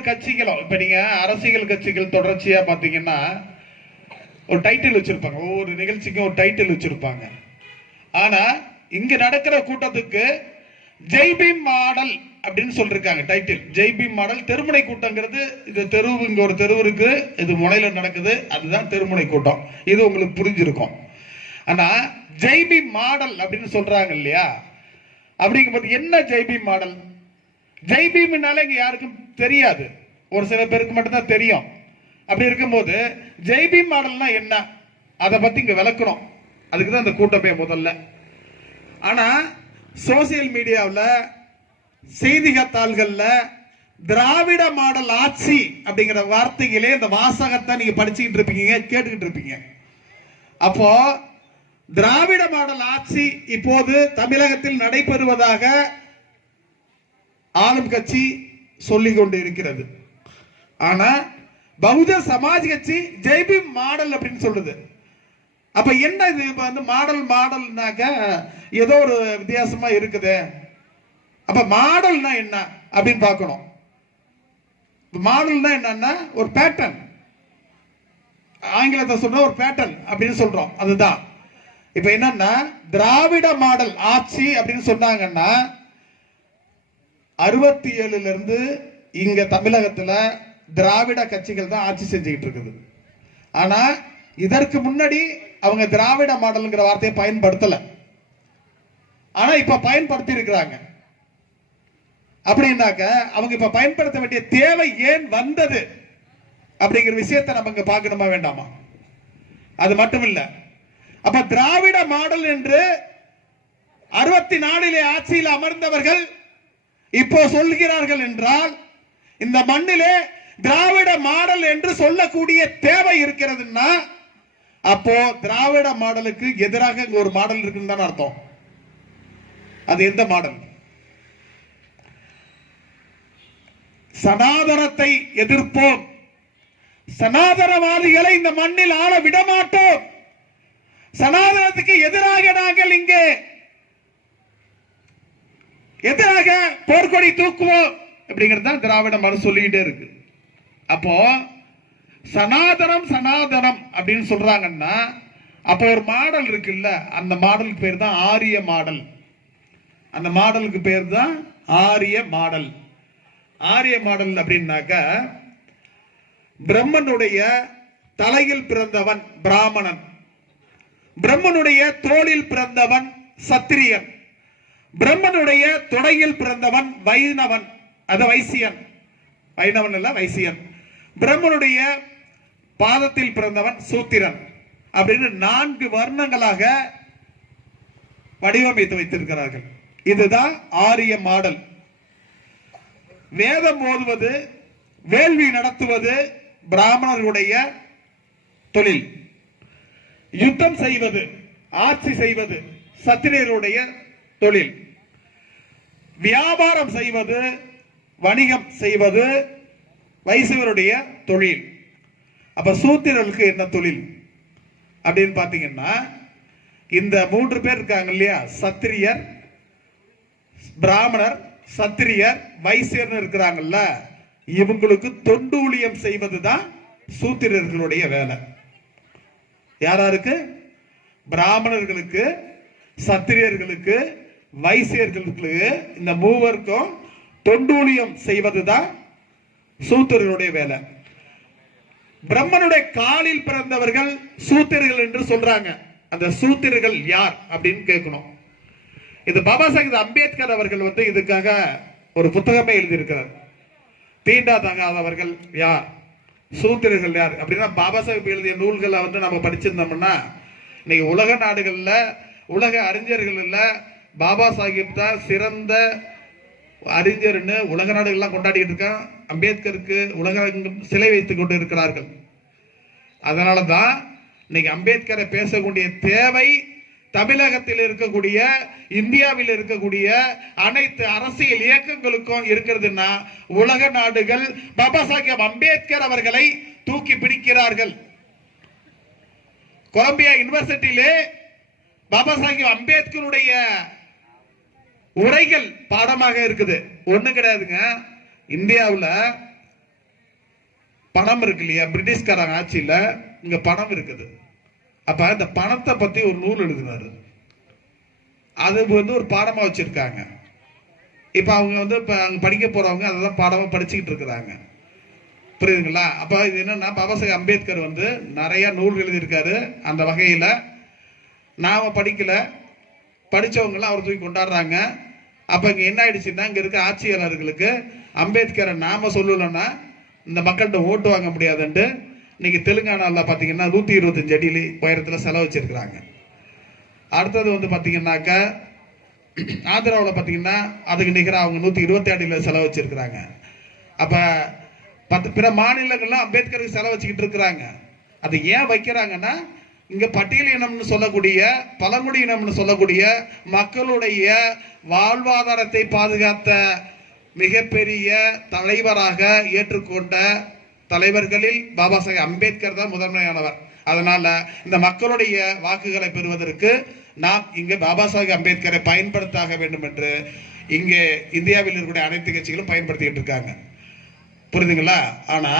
கட்சிகளும் இப்ப நீங்க அரசியல் கட்சிகள் தொடர்ச்சியா பாத்தீங்கன்னா ஒரு டைட்டில் வச்சிருப்பாங்க. ஒவ்வொரு நிகழ்ச்சிக்கும் ஒரு டைட்டில் வச்சிருப்பாங்க. ஆனா இங்க நடக்கிற கூட்டத்துக்கு ஜெய்பீம் மாடல் அப்படின்னு சொல்லிருக்காங்க டைட்டில் ஜெய்பீம் மாடல் தெருமுனை கூட்டங்கிறது இது தெரு இங்க ஒரு தெரு இருக்கு இது முனையில நடக்குது அதுதான் தெருமுனை கூட்டம். இது உங்களுக்கு புரிஞ்சிருக்கும். ஆனா ஜெய்பீம் மாடல் அப்படின்னு சொல்றாங்க இல்லையா? அப்படிங்கும்போது என்ன ஜெய்பீம் மாடல்? ஜெய்பீம்னால இங்க யாருக்கும் தெரியாது. ஒரு சில பேருக்கு மட்டும்தான் தெரியும். அப்படி இருக்கும்போது ஜெய்பீம் மாடல்னா என்ன? அதை பத்தி இங்க விளக்கணும். அதுக்கு தான் இந்த கூட்டமே முதல்ல. ஆனா சோசியல் மீடியாவில் செய்திகத்தாள்களில் திராவிட மாடல் ஆட்சி அப்படிங்கிற வார்த்தைகளே இந்த வாசகத்தை நீங்க படிச்சுக்கிட்டு இருப்பீங்க கேட்டுக்கிட்டு இருப்பீங்க. அப்போ திராவிட மாடல் ஆட்சி இப்போது தமிழகத்தில் நடைபெறுவதாக ஆளும் கட்சி சொல்லிக் கொண்டு இருக்கிறது ஆனா பகுஜன் சமாஜ் கட்சி ஜெய்பி மாடல் அப்படின்னு சொல்லுது அப்ப என்ன இது? இப்ப வந்து மாடல் மாடல்னாக்க ஏதோ ஒரு வித்தியாசமா இருக்குது. அப்ப மாடல்னா என்ன அப்படின்னு பார்க்கணும். மாடல்னா என்னன்னா ஒரு பேட்டர்ன் ஆங்கிலத்தை சொல்ற ஒரு பேட்டர்ன் அப்படின்னு சொல்றோம். அதுதான். இப்ப என்னன்னா திராவிட மாடல் ஆட்சி அப்படின்னு சொன்னாங்கன்னா அறுபத்தி ஏழுல இருந்து இங்க தமிழகத்துல திராவிட கட்சிகள் தான் ஆட்சி செஞ்சுக்கிட்டு இருக்குது. ஆனா இதற்கு முன்னாடி அவங்க திராவிட மாடல்ங்கிற வார்த்தையை பயன்படுத்தல. ஆனா இப்ப பயன்படுத்தி இருக்கிறாங்க அப்படின்னாக்க அவங்க இப்ப பயன்படுத்த வேண்டிய தேவை ஏன் வந்தது? அப்படிங்கிற விஷயத்தை நம்ம இங்க பார்க்கணுமா வேண்டாமா? அது மட்டும் இல்ல அப்ப திராவிட மாடல் என்று அறுபத்தி நாலிலே ஆட்சியில் அமர்ந்தவர்கள் இப்போ சொல்கிறார்கள் என்றால் இந்த மண்ணிலே திராவிட மாடல் என்று சொல்லக்கூடிய தேவை இருக்கிறதுன்னா அப்போ திராவிட மாடலுக்கு எதிராக இங்க ஒரு மாடல் இருக்குன்னு அர்த்தம். அது எந்த மாடல்? சனாதனத்தை எதிர்ப்போம். சனாதனவாதிகளை இந்த மண்ணில் ஆள விடமாட்டோம். சனாதனத்துக்கு எதிராக நாங்கள் இங்கே எதிராக போர்க்கொடி தூக்குவோம்? அப்படிங்கிறது தான் திராவிட மனு சொல்லிக்கிட்டே இருக்கு. அப்போ சனாதனம் சனாதனம் அப்படின்னு சொல்றாங்கன்னா அப்போ ஒரு மாடல் இருக்குல்ல அந்த மாடலுக்கு பேர் தான் ஆரிய மாடல். அந்த மாடலுக்கு பேர் தான் ஆரிய மாடல். ஆரிய மாடல் அப்படின்னாக்க பிரம்மனுடைய தலையில் பிறந்தவன் பிராமணன். பிரம்மனுடைய தோளில் பிறந்தவன் சத்திரியன். பிரம்மனுடைய தொடையில் பிறந்தவன் வைணவன். அது வைசியன். வைணவன் அல்ல வைசியன். பிரம்மனுடைய பாதத்தில் பிறந்தவன் சூத்திரன். அப்படின்னு நான்கு வர்ணங்களாக வடிவமைத்து வைத்திருக்கிறார்கள். இதுதான் ஆரிய மாடல். வேதம் ஓதுவது வேள்வி நடத்துவது பிராமணர்களுடைய தொழில். யுத்தம் செய்வது ஆட்சி செய்வது சத்திரியருடைய தொழில். வியாபாரம் செய்வது வணிகம் செய்வது வைசவருடைய தொழில். அப்ப சூத்திரர்களுக்கு என்ன தொழில்? அப்படின்னு பாத்தீங்கன்னா இந்த மூன்று பேர் இருக்காங்க இல்லையா? சத்திரியர் பிராமணர் சத்திரியர் வைசியர்னு இருக்கிறாங்கல்ல இவங்களுக்கு தொண்டூழியம் செய்வதுதான் சூத்திரர்களுடைய வேலை. யாராருக்கு பிராமணர்களுக்கு சத்திரியர்களுக்கு வைசியர்களுக்கு இந்த மூவருக்கும் தொண்டூழியம் செய்வதுதான் சூத்திரனுடைய வேலை. பிரம்மனுடைய காலில் பிறந்தவர்கள் சூத்திரர்கள் என்று சொல்றாங்க. அந்த சூத்திரர்கள் யார் அப்படின்னு கேட்கணும். இது பாபா சாஹிப் அம்பேத்கர் அவர்கள் வந்து இதுக்காக ஒரு புத்தகமே எழுதியிருக்கிறார். தீண்டாதகாதவர்கள் யார்? சூத்திரர்கள் யார்? அப்படின்னா பாபா சாஹிப் எழுதிய நூல்களை வந்து நம்ம படிச்சிருந்தோம்னா இன்னைக்கு உலக நாடுகள்ல உலக அறிஞர்களில் பாபா சாஹிப் தான் சிறந்த அறிஞர்னு உலக நாடுகள்லாம் கொண்டாடிக்கிட்டு இருக்கான். அம்பேத்கருக்கு உலக சிலை வைத்துக் கொண்டு இருக்கிறார்கள் அதனால தான் இன்னைக்கு அம்பேத்கரை பேசக்கூடிய தேவை தமிழகத்தில் இருக்கக்கூடிய இந்தியாவில் இருக்கக்கூடிய அனைத்து அரசியல் இயக்கங்களுக்கும் இருக்கிறதுன்னா உலக நாடுகள் பாபா சாஹேப் அம்பேத்கர் அவர்களை தூக்கி பிடிக்கிறார்கள். கொலம்பியா யூனிவர்சிட்டியிலே பாபா சாஹேப் அம்பேத்கருடைய உரைகள் பாடமாக இருக்குது. ஒண்ணு கிடையாதுங்க. இந்தியாவில் பணம் இருக்கு இல்லையா? பிரிட்டிஷ்காரங்க ஆட்சியில இங்க பணம் இருக்குது. அப்ப இந்த பணத்தை பத்தி ஒரு நூல் எழுதினாரு. அது வந்து ஒரு பாடமா வச்சிருக்காங்க. இப்ப அவங்க வந்து இப்ப அங்க படிக்க போறவங்க அதெல்லாம் பாடமா படிச்சுக்கிட்டு இருக்கிறாங்க. புரியுதுங்களா? அப்ப இது என்னன்னா பாபா சாஹேப் அம்பேத்கர் வந்து நிறைய நூல் எழுதியிருக்காரு. அந்த வகையில நாம படிக்கல. படிச்சவங்களாம் அவர் தூக்கி கொண்டாடுறாங்க. அப்ப இங்க என்ன ஆயிடுச்சுன்னா இங்க இருக்க ஆட்சியாளர்களுக்கு அம்பேத்கரை நாம சொல்லலன்னா இந்த மக்கள்கிட்ட ஓட்டு வாங்க முடியாதுன்ட்டு இன்னைக்கு தெலுங்கானால பாத்தீங்கன்னா நூத்தி இருபத்தஞ்சு அடியில் உயரத்துல செலவு வச்சிருக்கிறாங்க. அடுத்தது வந்து பாத்தீங்கன்னாக்கா ஆந்திராவில் பார்த்தீங்கன்னா அதுக்கு நிகராக அவங்க நூற்றி இருபத்தி அடியில் செலவு வச்சிருக்கிறாங்க. அப்போ பத்து பிற மாநிலங்கள்லாம் அம்பேத்கருக்கு செலவு வச்சுக்கிட்டு இருக்கிறாங்க. அது ஏன் வைக்கிறாங்கன்னா இங்க பட்டியல் இனம்னு சொல்லக்கூடிய பழங்குடி இனம்னு சொல்லக்கூடிய மக்களுடைய வாழ்வாதாரத்தை பாதுகாத்த மிகப்பெரிய தலைவராக ஏற்றுக்கொண்ட தலைவர்களில் பாபா சாஹேப் அம்பேத்கர் தான் முதன்மையானவர். அதனால இந்த மக்களுடைய வாக்குகளை பெறுவதற்கு நாம் இங்கே பாபா சாஹேப் அம்பேத்கரை பயன்படுத்தாக வேண்டும் என்று இங்கே இந்தியாவில் இருக்கக்கூடிய அனைத்து கட்சிகளும் பயன்படுத்திக்கிட்டு இருக்காங்க. புரியுதுங்களா? ஆனா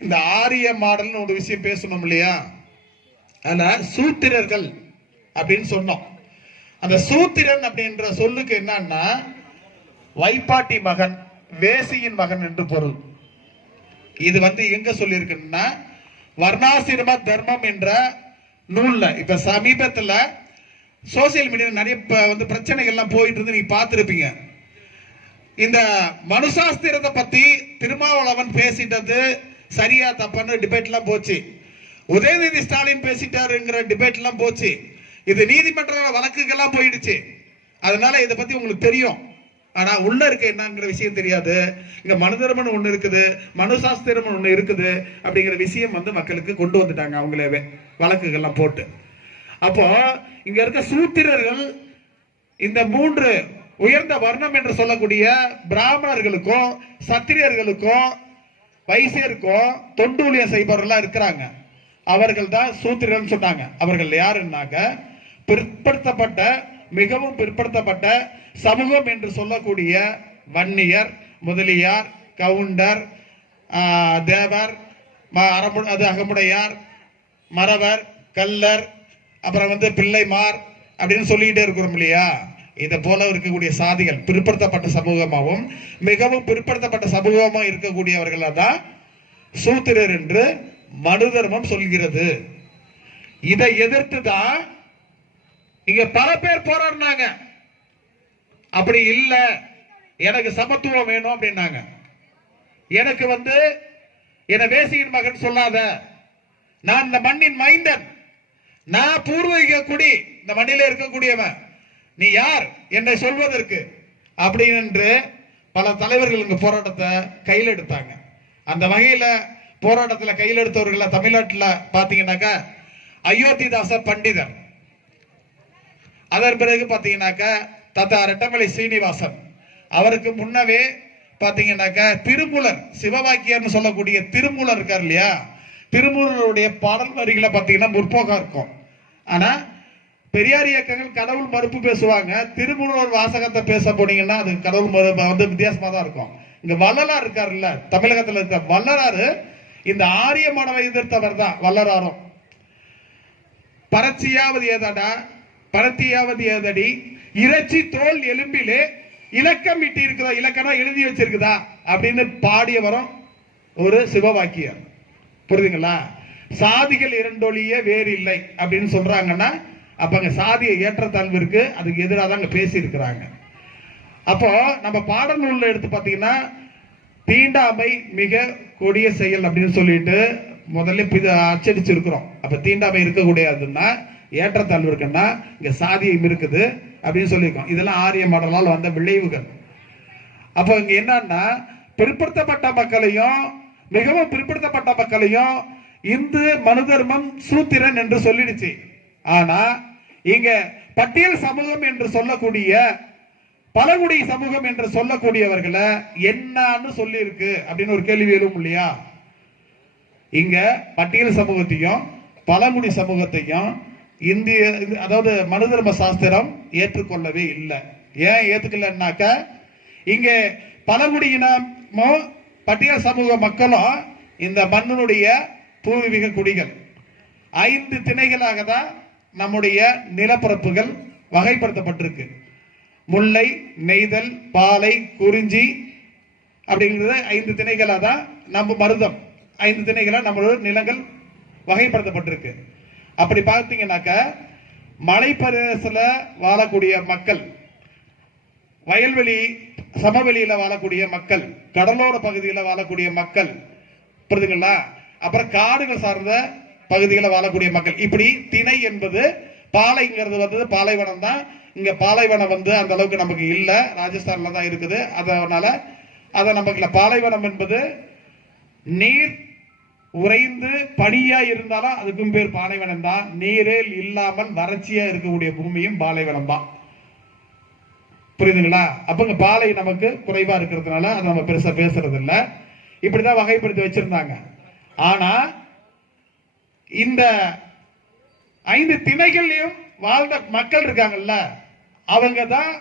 இந்த ஆரிய மாடல்னு ஒரு விஷயம் பேசணும் இல்லையா? அதுல சூத்திரர்கள் அப்படின்னு சொன்னோம். அந்த சூத்திரன் அப்படின்ற சொல்லுக்கு என்னன்னா வைப்பாட்டி மகன் வேசியின் மகன் என்று பொருள். இது வந்து எங்க சொல்லியிருக்குன்னா வர்ணாசிரம தர்மம் என்ற நூல்ல இப்ப சமீபத்துல சோசியல் மீடியால நிறைய வந்து பிரச்சனைகள் எல்லாம் போயிட்டு இருந்து நீங்க பார்த்திருப்பீங்க. இந்த மனுசாஸ்திரத்தை பத்தி திருமாவளவன் பேசிட்டது சரியா தப்பான்னு டிபேட் எல்லாம் போச்சு. உதயநிதி ஸ்டாலின் பேசிட்டாருங்கிற டிபேட் எல்லாம் போச்சு. இது நீதிமன்ற வழக்குக்கெல்லாம் போயிடுச்சு. அதனால இதை பத்தி உங்களுக்கு தெரியும். ஆனா உள்ள இருக்க என்னங்கிற விஷயம் தெரியாது. இங்க மனுதர்மன் ஒண்ணு இருக்குது மனுசாஸ்திரம் ஒண்ணு இருக்குது அப்படிங்கிற விஷயம் வந்து மக்களுக்கு கொண்டு வந்துட்டாங்க அவங்களே வழக்குகள்லாம் போட்டு. அப்போ இங்க இருக்க சூத்திரர்கள் இந்த மூன்று உயர்ந்த வர்ணம் என்று சொல்லக்கூடிய பிராமணர்களுக்கும் சத்திரியர்களுக்கும் வைசியருக்கும் தொண்டூழியம் செய்பவர்கள்லாம் இருக்கிறாங்க. அவர்கள் தான் சூத்திரர்கள் சொன்னாங்க. அவர்கள் யாருன்னாக்க பிற்படுத்தப்பட்ட மிகவும் பிற்படுத்தப்பட்ட சமூகம் என்று சொல்லக்கூடிய வன்னியர் முதலியார் கவுண்டர் தேவர் ம- அது அகமுடையார் மறவர் கல்லர் அப்புறம் வந்து பிள்ளைமார் அப்படின்னு சொல்லிக்கிட்டே இருக்கிறோம் இல்லையா? இதை போல இருக்கக்கூடிய சாதிகள் பிற்படுத்தப்பட்ட சமூகமாகவும் மிகவும் பிற்படுத்தப்பட்ட சமூகமாக இருக்கக்கூடியவர்களாக தான் சூத்திரர் என்று மனு தர்மம் சொல்கிறது. இதை எதிர்த்து தான் இங்க பல பேர் போராடினாங்க அப்படி இல்ல. எனக்கு சமத்துவம் வேணும் அப்படின்னாங்க. எனக்கு வந்து என வேசியின் மகன் சொல்லாத. நான் இந்த மண்ணின் மைந்தன். நான் பூர்வீக குடி இந்த மண்ணிலே இருக்கக்கூடியவன். நீ யார்? என்னை சொல்வதற்கு. அப்படின்னு என்று பல தலைவர்கள் இங்க போராட்டத்தை கையில் எடுத்தாங்க. அந்த வகையில போராட்டத்துல கையில் எடுத்தவர்கள் தமிழ்நாட்டுல பாத்தீங்கன்னாக்கா அயோத்திதாச பண்டிதர். அதன் பிறகு பாத்தீங்கன்னாக்கா தத்தா ரெட்டமலை சீனிவாசன். அவருக்கு முன்னவே பாத்தீங்கன்னாக்கா திருமூலர் சிவவாக்கியர்னு சொல்லக்கூடிய திருமூலர் இருக்கார் இல்லையா? திருமூலருடைய பாடல் வரிகளை பார்த்தீங்கன்னா முற்போக்கா இருக்கும். ஆனா பெரியார் இயக்கங்கள் கடவுள் மறுப்பு பேசுவாங்க. திருமூலர் வாசகத்தை பேச போனீங்கன்னா அது கடவுள் மறுப்பு வந்து வித்தியாசமா தான் இருக்கும். இங்க வள்ளலார் இருக்காருல்ல தமிழகத்துல இருக்க வள்ளலாறு இந்த ஆரிய மாணவை எதிர்த்தவர் தான் வள்ளலாரும் பரட்சியாவது ஏதடா பரத்தியாவது ஏதடி? இறைச்சி தோல் எலும்பிலே இலக்கம் இட்டு இருக்குதா இலக்கணம் எழுதி வச்சிருக்குதா? அப்படின்னு பாடிய வரும் ஒரு சிவவாக்கியம் புரியுதுங்களா? சாதிகள் இரண்டொழிய வேறு இல்லை அப்படின்னு சொல்றாங்கன்னா அப்ப அங்க சாதிய ஏற்றத்தாழ்வு இருக்கு. அதுக்கு எதிராக தான் அங்க பேசி இருக்கிறாங்க அப்போ நம்ம பாடநூல்ல எடுத்து பாத்தீங்கன்னா தீண்டாமை மிக கொடிய செயல் அப்படின்னு சொல்லிட்டு முதல்ல இது அச்சடிச்சிருக்கிறோம். அப்ப தீண்டாமை இருக்கக்கூடியதுன்னா ஏற்றத்தாழ்வு இருக்குன்னா இங்க சாதியம் இருக்குது அப்படின்னு சொல்லியிருக்கோம். இதெல்லாம் ஆரிய மாடலால் வந்த விளைவுகள். அப்போ இங்க என்னன்னா பிற்படுத்தப்பட்ட மக்களையும் மிகவும் பிற்படுத்தப்பட்ட மக்களையும் இந்து மனு தர்மம் சூத்திரன் என்று சொல்லிடுச்சு. ஆனா இங்க பட்டியல் சமூகம் என்று சொல்லக்கூடிய பழங்குடி சமூகம் என்று சொல்லக்கூடியவர்களை என்னன்னு சொல்லி இருக்கு அப்படின்னு ஒரு கேள்வி எழும் இல்லையா? இங்க பட்டியல் சமூகத்தையும் பழங்குடி சமூகத்தையும் இந்திய இது- அதாவது மனு தர்ம சாஸ்திரம் ஏற்றுக்கொள்ளவே இல்லை. ஏன் ஏத்துக்கலன்னாக்க இங்க பழங்குடியினமும் பட்டியல் சமூக மக்களும் இந்த மண்ணினுடைய பூர்வீக குடிகள். ஐந்து திணைகளாக தான் நம்முடைய நிலப்பரப்புகள் வகைப்படுத்தப்பட்டிருக்கு. முல்லை நெய்தல் பாலை குறிஞ்சி அப்படிங்கிறது ஐந்து திணைகளாக தான் நம்ம மருதம். ஐந்து திணைகளாக நம்மளோட நிலங்கள் வகைப்படுத்தப்பட்டிருக்கு. அப்படி பார்த்தீங்கன்னாக்க மலைப்பிரதேசத்தில் வாழக்கூடிய மக்கள் வயல்வெளி சமவெளியில வாழக்கூடிய மக்கள் கடலோர பகுதியில் வாழக்கூடிய மக்கள் புரிதுங்களா அப்புறம் காடுகள் சார்ந்த பகுதிகளில் வாழக்கூடிய மக்கள். இப்படி திணை என்பது பாலைங்கிறது வந்து பாலைவனம் தான் இங்க பாலைவனம் வந்து அந்த அளவுக்கு நமக்கு இல்லை. ராஜஸ்தான்ல தான் இருக்குது. அதனால அதை நமக்கு இல்ல. பாலைவனம் என்பது நீர் உறைந்து பனியா இருந்தாலும் அதுக்கும் பேர் பாலைவனம் தான். நீரில் இல்லாமல் வறட்சியா இருக்கக்கூடிய பூமியும் பாலைவனம் தான். புரியுதுங்களா? அப்பங்க பாலை நமக்கு குறைவா இருக்கிறதுனால அதை நம்ம பெருசா பேசுறது இல்ல இப்படிதான் வகைப்படுத்தி வச்சிருந்தாங்க. ஆனா இந்த ஐந்து திணைகள்லயும் வாழ்ந்த மக்கள் இருக்காங்கல்ல அவங்க தான்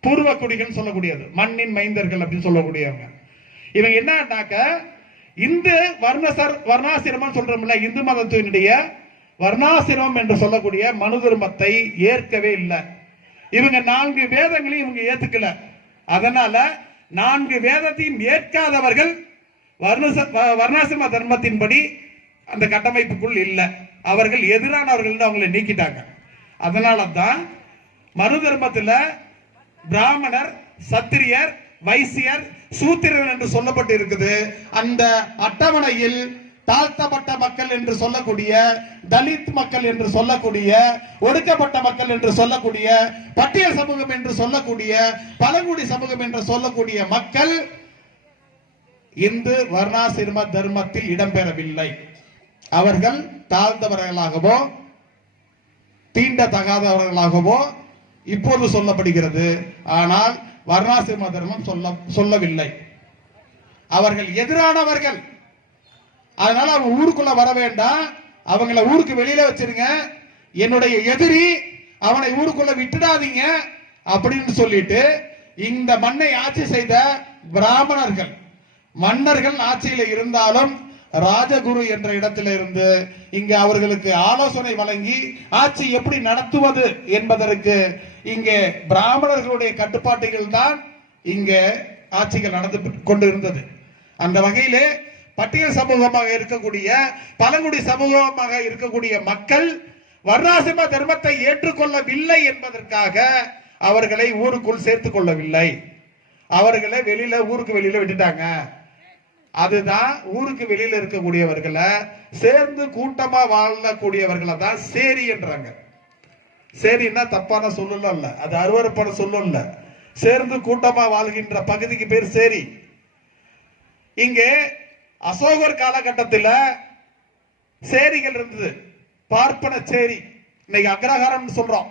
பூர்வ குடிகள் சொல்லக்கூடியது. மண்ணின் மைந்தர்கள் அப்படின்னு சொல்லக்கூடியவங்க. இவங்க என்னன்னாக்க இந்து வர்ணசர் வர்ணாசிரமம் சொல்றோம்ல இந்து மதத்தினுடைய வர்ணாசிரமம் என்று சொல்லக்கூடிய மனு தர்மத்தை ஏற்கவே இல்லை. இவங்க நான்கு வேதங்களையும் இவங்க ஏத்துக்கல. அதனால நான்கு வேதத்தையும் ஏற்காதவர்கள் வர்ணச- வ- வர்ணாசிரம தர்மத்தின்படி அந்த கட்டமைப்புக்குள் இல்லை. அவர்கள் எதிரானவர்கள் அவங்களை நீக்கிட்டாங்க. அதனால தான் மறு தர்மத்தில் பிராமணர் சத்திரியர் வைசியர் சூத்திரர் என்று சொல்லப்பட்டு இருக்குது அந்த அட்டவணையில் தாழ்த்தப்பட்ட மக்கள் என்று சொல்லக்கூடிய தலித் மக்கள் என்று சொல்லக்கூடிய ஒடுக்கப்பட்ட மக்கள் என்று சொல்லக்கூடிய பட்டியல் சமூகம் என்று சொல்லக்கூடிய பழங்குடி சமூகம் என்று சொல்லக்கூடிய மக்கள் இந்து வர்ணாசிரம தர்மத்தில் இடம்பெறவில்லை. அவர்கள் தாழ்ந்தவர்களாகவோ தீண்டத்தகாதவர்களாகவோ இப்போது சொல்லப்படுகிறது. ஆனால் வர்ணாசிரம தர்மம் சொல்ல சொல்லவில்லை. அவர்கள் எதிரானவர்கள். அதனால அவங்க ஊருக்குள்ள வர வேண்டாம். அவங்கள ஊருக்கு வெளியில வச்சிருங்க. என்னுடைய எதிரி அவனை ஊருக்குள்ள விட்டுடாதீங்க அப்படின்னு சொல்லிட்டு இந்த மண்ணை ஆட்சி செய்த பிராமணர்கள். மன்னர்கள் ஆட்சியில இருந்தாலும் ராஜகுரு என்ற இடத்திலிருந்து இங்கே அவர்களுக்கு ஆலோசனை வழங்கி ஆட்சி எப்படி நடத்துவது என்பதற்கு இங்கே பிராமணர்களுடைய கட்டுப்பாட்டுகள் தான் இங்கே ஆட்சிகள் நடந்து கொண்டு இருந்தது அந்த வகையிலே பட்டியல் சமூகமாக இருக்கக்கூடிய பழங்குடி சமூகமாக இருக்கக்கூடிய மக்கள் வர்ணாசிரம தர்மத்தை ஏற்றுக்கொள்ளவில்லை என்பதற்காக அவர்களை ஊருக்குள் சேர்த்துக் கொள்ளவில்லை. அவர்களை வெளியில ஊருக்கு வெளியில விட்டுட்டாங்க. அதுதான் ஊருக்கு வெளியில இருக்கக்கூடியவர்களை சேர்ந்து கூட்டமா வாழக்கூடியவர்களை தான் சேரி என்றாங்க. சேரின்னா தப்பான சொல்லல இல்ல அது அருவருப்பான சொல்லல. சேர்ந்து கூட்டமா வாழ்கின்ற பகுதிக்கு பேர் சேரி. இங்கே அசோகர் காலகட்டத்தில் சேரிகள் இருந்தது. பார்ப்பன சேரி. இன்னைக்கு அக்ரஹாரம் சொல்றோம்.